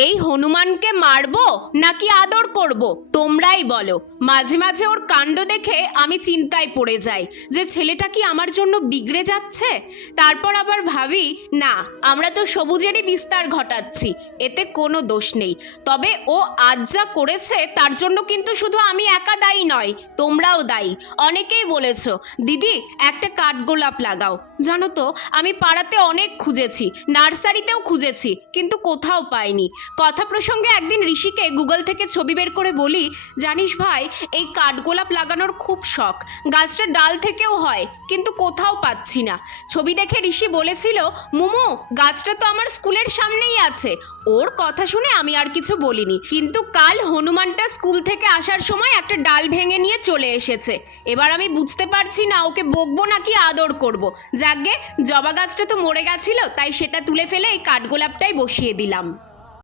এই হনুমানকে মারবো নাকি আদর করব? তোমরাই বলো। মাঝে মাঝে ওর কাণ্ড দেখে আমি চিন্তায় পড়ে যাই যে ছেলেটা কি আমার জন্য বিগড়ে যাচ্ছে? তারপর আবার ভাবি, না, আমরা তো সবুজেরই বিস্তার ঘটাচ্ছি, এতে কোনো দোষ নেই। তবে ও আজ যা করেছে তার জন্য কিন্তু শুধু আমি একা দায়ী নয়, তোমরাও দায়ী। অনেকেই বলেছ, দিদি, একটা কাঠগোলাপ লাগাও। জানো তো, আমি পাড়াতে অনেক খুঁজেছি, নার্সারিতেও খুঁজেছি, কিন্তু কোথাও পাইনি। কথা প্রসঙ্গে একদিন ঋষিকে গুগল থেকে ছবি বের করে বলি, জানিস ভাই, এই কাঠগোলাপ লাগানোর খুব শখ। গাছটা ডাল থেকেও হয়, কিন্তু কোথাও পাচ্ছি না। ছবি দেখে ঋষি বলেছিল, মুমু, গাছটা তো আমার স্কুলের সামনেই আছে। ওর কথা শুনে আমি আর কিছু বলিনি। কিন্তু কাল হনুমানটা স্কুল থেকে আসার সময় একটা ডাল ভেঙে নিয়ে চলে এসেছে। এবার আমি বুঝতে পারছি না ওকে বকবো নাকি আদর করব। যাকগে জবা গাছটা তো মরে গেছিল, তাই সেটা তুলে ফেলে এই কাঠগোলাপটাই বসিয়ে দিলাম।